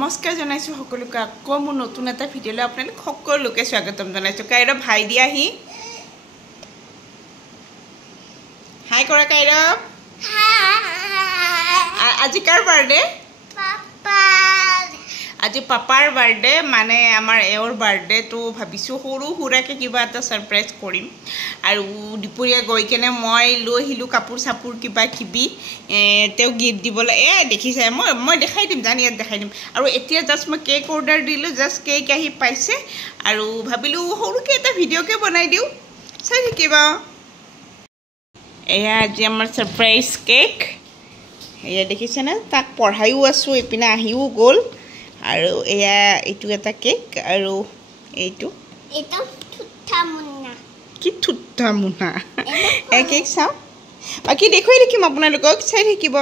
নমস্কাৰ জনাইছো সকলোকে আকৌ মোৰ নতুন এটা ভিডিঅ'লৈ আপোনালোক সকলোকে স্বাগতম জনাইছো কাইৰা ভাই দিয়াহি হাই কৰা কাইৰা আজি কাৰ বাৰ্থডে আজি পাপাৰ বাৰ্থডে মানে আমাৰ এওৰ বাৰ্থডে তো ভাবিছো সৰু হুৰাকে কিবা এটা সাৰপ্ৰাইজ কৰিম আৰু দুপৰীয়া গৈ কেনে মই লৈ আহিলো কাপোৰ সাপুৰ কিবা কিবি তেও গিফট দিবলৈ দেখিছে মই দেখাই দিম জানি ইয়াত দেখাই দিম আৰু এতিয়া জাস্ট মই কেক অৰ্ডাৰ দিলো জাস্ট কেক আহি পাইছে আৰু ভাবিলো সৰুকে এটা ভিডিঅ'কে বনাই দিও চাই থাকিবা এয়া আজি আমাৰ সাৰপ্ৰাইজ কেক এয়া দেখিছে না তাক পঢ়াইও আছো এপিনা আহিও গ'ল আৰু এয়া এইটো এটা কেক আৰু এইটো এটা থুথা মুন্না কি থুথা মুন্না এই কেক চাও বাকি দেখুৱাই দেখিম আপোনালোকক চাই থাকিব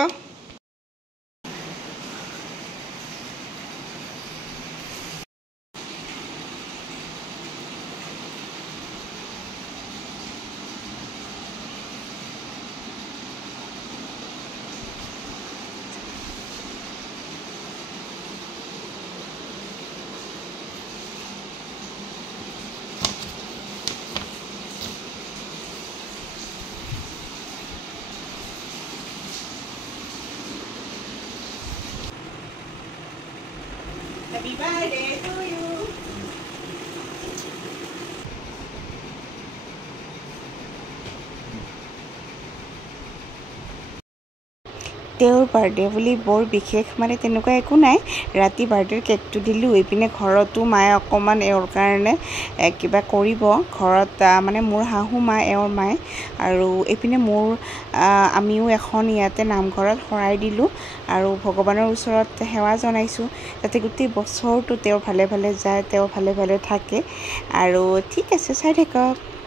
Happy birthday to you. তেওঁৰ বাৰ্থডে বুলি বৰ বিশেষ মানে তেনেকুৱা একো নাই ৰাতি বাৰ্থডেৰ কেকটো দিলোঁ এইপিনে ঘৰতো মায়ে অকণমান এওঁৰ কাৰণে কিবা কৰিব ঘৰত মানে মোৰ শাহু মা এওঁৰ মায়ে আৰু এইপিনে মোৰ আমিও এখন ইয়াতে নামঘৰত শৰাই দিলোঁ আৰু ভগৱানৰ ওচৰত সেৱা জনাইছোঁ যাতে গোটেই বছৰটো তেওঁ ভালে ভালে যায় তেওঁ ভালে ভালে থাকে আৰু ঠিক আছে চাই থাকক